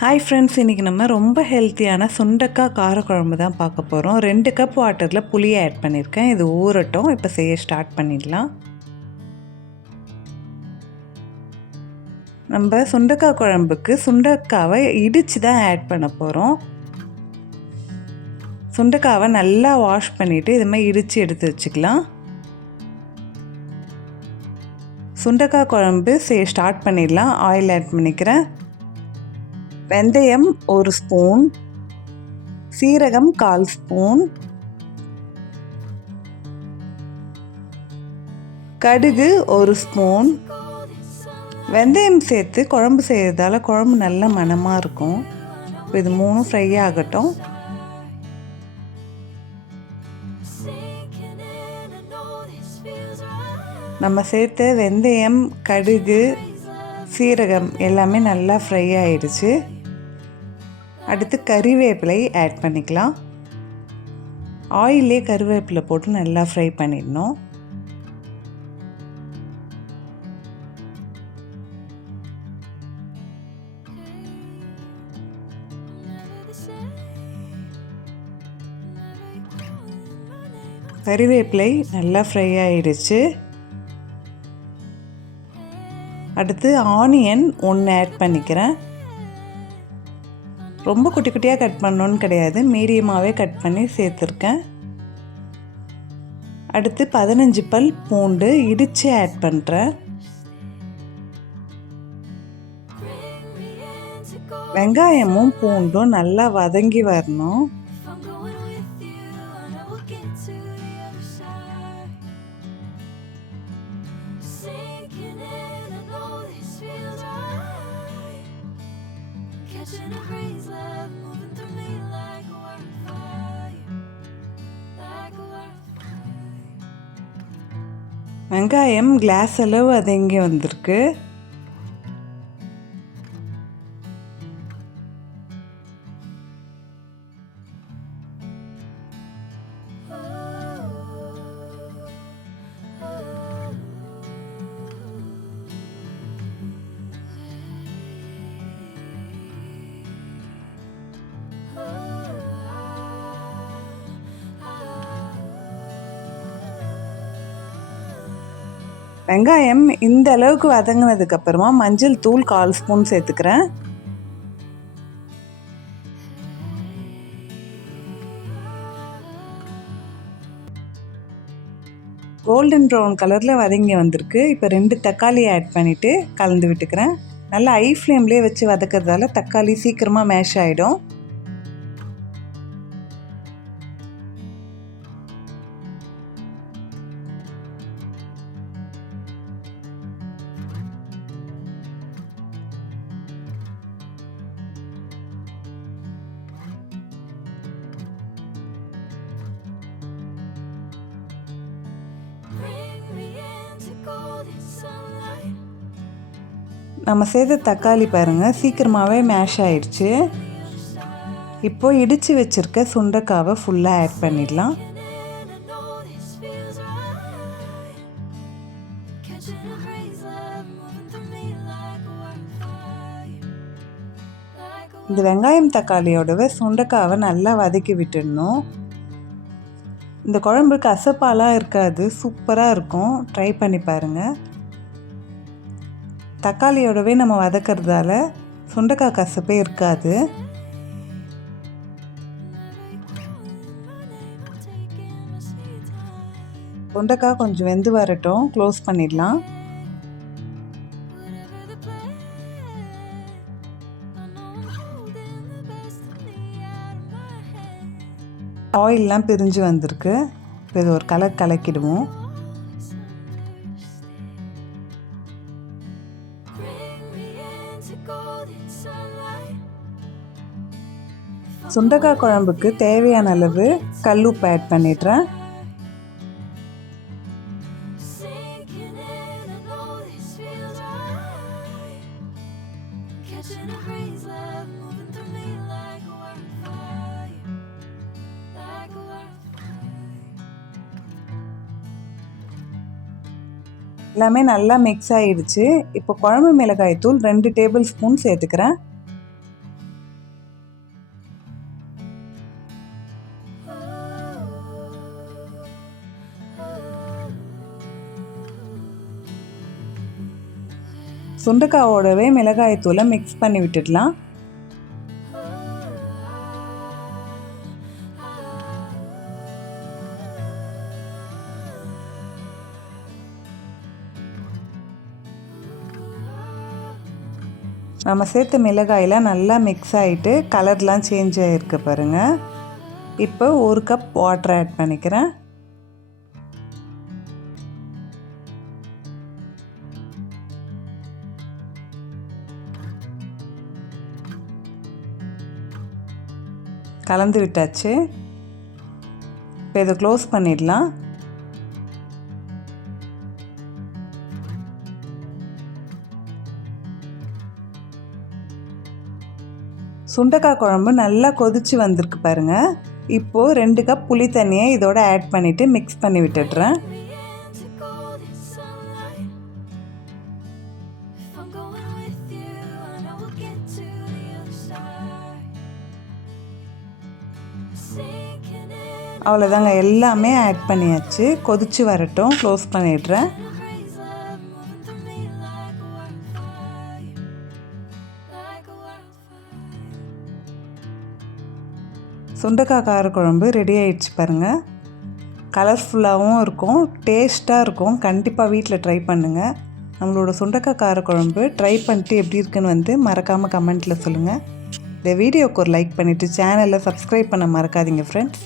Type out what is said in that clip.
Hi friends, இன்றைக்கி நம்ம ரொம்ப ஹெல்த்தியான சுண்டக்காய் காரக்குழம்பு தான் பார்க்க போகிறோம். 2 கப் வாட்டரில் புளியை ஆட் பண்ணியிருக்கேன். இது ஊறட்டும். இப்போ செய்ய ஸ்டார்ட் பண்ணிடலாம். நம்ம சுண்டக்காய் குழம்புக்கு சுண்டக்காவை இடித்து தான் ஆட் பண்ண போகிறோம். சுண்டக்காவை நல்லா வாஷ் பண்ணிவிட்டு இது மாதிரி இடித்து எடுத்து வச்சுக்கலாம். சுண்டக்காய் குழம்பு செய்ய ஸ்டார்ட் பண்ணிடலாம். ஆயில் ஆட் பண்ணிக்கிறேன். வெந்தயம் 1 ஸ்பூன், சீரகம் 1/4 ஸ்பூன், கடுகு 1 ஸ்பூன். வெந்தயம் சேர்த்து குழம்பு செய்கிறதால குழம்பு நல்ல மணமாக இருக்கும். இப்போ இது 3 ஃப்ரை ஆகட்டும். நம்ம சேர்த்த வெந்தயம், கடுகு, சீரகம் எல்லாமே நல்லா ஃப்ரை ஆயிடுச்சு. அடுத்து கறிவேப்பிலை ஆட் பண்ணிக்கலாம். ஆயிலே கறிவேப்பிலை போட்டு நல்லா ஃப்ரை பண்ணிடணும். கறிவேப்பிலை நல்லா ஃப்ரை ஆயிடுச்சு. அடுத்து ஆனியன் 1 ஆட் பண்ணிக்கிறேன். ரொம்ப குட்டி குட்டியாக கட் பண்ணணுன்னு கிடையாது, மீடியமாகவே கட் பண்ணி சேர்த்துருக்கேன். அடுத்து 15 பல் பூண்டு இடித்து ஆட் பண்ணுறேன். வெங்காயமும் பூண்டும் நல்லா வதங்கி வரணும். வெங்காயம் கிளாஸ் அளவு வதங்கி வந்திருக்கு. வெங்காயம் இந்த அளவுக்கு வதங்கினதுக்கு அப்புறமா மஞ்சள் தூள் 1/4 ஸ்பூன் சேர்த்துக்கிறேன். கோல்டன் ப்ரௌன் கலரில் வதங்கி வந்திருக்கு. இப்போ 2 தக்காளி ஆட் பண்ணிவிட்டு கலந்து விட்டுக்கிறேன். நல்லா ஹை ஃப்ளேம்லேயே வச்சு வதக்கிறதால தக்காளி சீக்கிரமாக மேஷ் ஆகிடும். நம்ம சேர்த்த தக்காளி பாருங்கள் சீக்கிரமாகவே மேஷ் ஆயிடுச்சு. இப்போ இடித்து வச்சுருக்க சுண்டைக்காவை ஃபுல்லாக ஆட் பண்ணிடலாம். இந்த வெங்காயம் தக்காளியோடவே சுண்டைக்காவை நல்லா வதக்கி விட்டுடணும். இந்த குழம்பு கசப்பாலாம் இருக்காது, சூப்பராக இருக்கும். ட்ரை பண்ணி பாருங்கள். தக்காளியோடவே நம்ம வதக்கிறதால சுண்டைக்காய் கசப்பே இருக்காது. சுண்டைக்காய் கொஞ்சம் வெந்து வரட்டும், க்ளோஸ் பண்ணிடலாம். ஆயிலெலாம் பிரிஞ்சு வந்திருக்கு. இப்போ இது ஒரு கலக்கிடுவோம். சுண்டைக்காய் குழம்புக்கு தேவையான அளவு கல்லுப்பு ஆட் பண்ணிடுறேன். எல்லாமே நல்லா மிக்ஸ் ஆகிடுச்சு. இப்போ குழம்பு மிளகாய் தூள் 2 டேபிள் ஸ்பூன் சேர்த்துக்கிறேன். சுண்டைக்காவோடவே மிளகாய்த்தூளை மிக்ஸ் பண்ணி விட்டுடலாம். நம்ம சேர்த்த மிளகாயெல்லாம் நல்லா மிக்ஸ் ஆகிட்டு கலர்லாம் சேஞ்ச் ஆகிருக்கு பாருங்கள். இப்போ 1 கப் வாட்டர் ஆட் பண்ணிக்கிறேன். கலந்து விட்டாச்சு. இப்போ இதை க்ளோஸ் பண்ணிடலாம். சுண்டைக்காய் குழம்பு நல்லா கொதிச்சு வந்திருக்கு பாருங்கள். இப்போது 2 கப் புளி தண்ணியை இதோட ஆட் பண்ணிவிட்டு மிக்ஸ் பண்ணி விட்டுடுறேன். அவ்வளோதாங்க, எல்லாமே ஆட் பண்ணியாச்சு. கொதிச்சு வரட்டும், க்ளோஸ் பண்ணிடுறேன். சுண்டைக்காய் காரக்குழம்பு ரெடி ஆகிடுச்சு பாருங்கள். கலர்ஃபுல்லாகவும் இருக்கும், டேஸ்ட்டாக இருக்கும். கண்டிப்பாக வீட்டில் ட்ரை பண்ணுங்கள். நம்மளோட சுண்டைக்காய் காரக்குழம்பு ட்ரை பண்ணிட்டு எப்படி இருக்குன்னு மறக்காமல் கமெண்ட்டில் சொல்லுங்கள். இந்த வீடியோவுக்கு ஒரு லைக் பண்ணிவிட்டு சேனலை சப்ஸ்கிரைப் பண்ண மறக்காதீங்க ஃப்ரெண்ட்ஸ்.